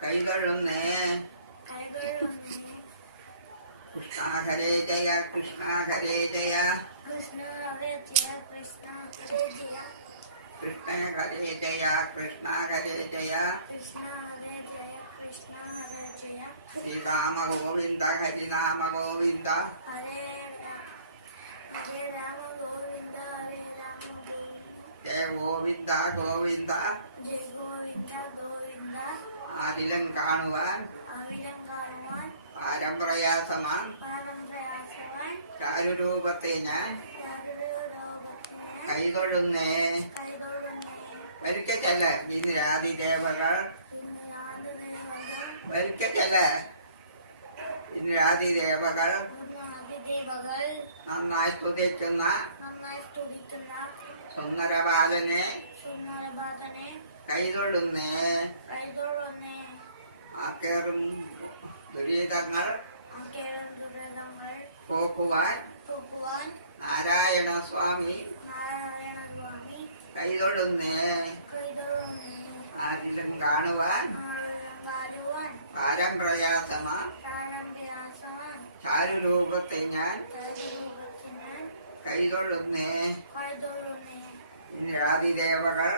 കൈകളുന്നേ കൃഷ്ണ ഹരേ ജയ കൃഷ്ണ ഹരേ ജയ കൃഷ്ണ ഹരേ ജയ കൃഷ്ണ ഹരേ ജയ കൃഷ്ണ ഹരേ ജയ കൃഷ്ണ ഹരേ ജയ കൃഷ്ണ ഹരേ ജയ കൃഷ്ണ ഹരേ ജയ ശ്രീരാമ ഗോവിന്ദ ഹരിനാമ ഗോവിന്ദ ഹരേ ഹരേ രാമ ഗോവിന്ദ ഹരേ രാമ ഗോവിന്ദ ജയ ഗോവിന്ദ ഗോവിന്ദ ജയ ഗോവിന്ദ ഗോവിന്ദ ആലിലൻ കാണുവാൻ അവിലം കാണുവാൻ പാരമ്പ്രയാസമാൻ പാരമ്പ്രയാസവാൻ ചാരുരൂപത്തെ ഞാൻ യാതൊരു ലോകത്തിന് കൈതൊഴുന്നേ കൈതൊഴുന്നേ വരിക്ക ചെല്ല ഇന്ദിരാദിദേവകൾ ഇന്ന് ആദിദേവകൾ വരിക്ക ചെല്ല ഇന്ദിരാദിദേവകൾ ആദിദേവകൾ നന്നായി സ്തുതിക്കുന്ന നന്നായി സ്തുതിക്കുന്ന സുന്ദരബാലനെ സുന്ദരബാധനെ കൈതൊഴുന്നേ കൈതൊഴുന്നേ ആക്കേറും ദുരിതങ്ങൾ അക്കേളം ദുരിതങ്ങൾ പോക്കുവാൻ തൂക്കുവാൻ നാരായണ സ്വാമി നാരായണ സ്വാമി കൈതൊഴുന്നേ കൈതൊഴുന്നേ ആരിലും കാണുവാൻ ആഴം കാലുവാൻ പാരമ്പ്രയാസമാ പ്രാരംഭ്യാസവാൻ ചാരുരൂപത്തെ ഞാൻ തരൂപത്തിന് കൈതൊഴുന്നേ കൈതൊഴുന്നേ ഇന്ദിരാദിദേവകൾ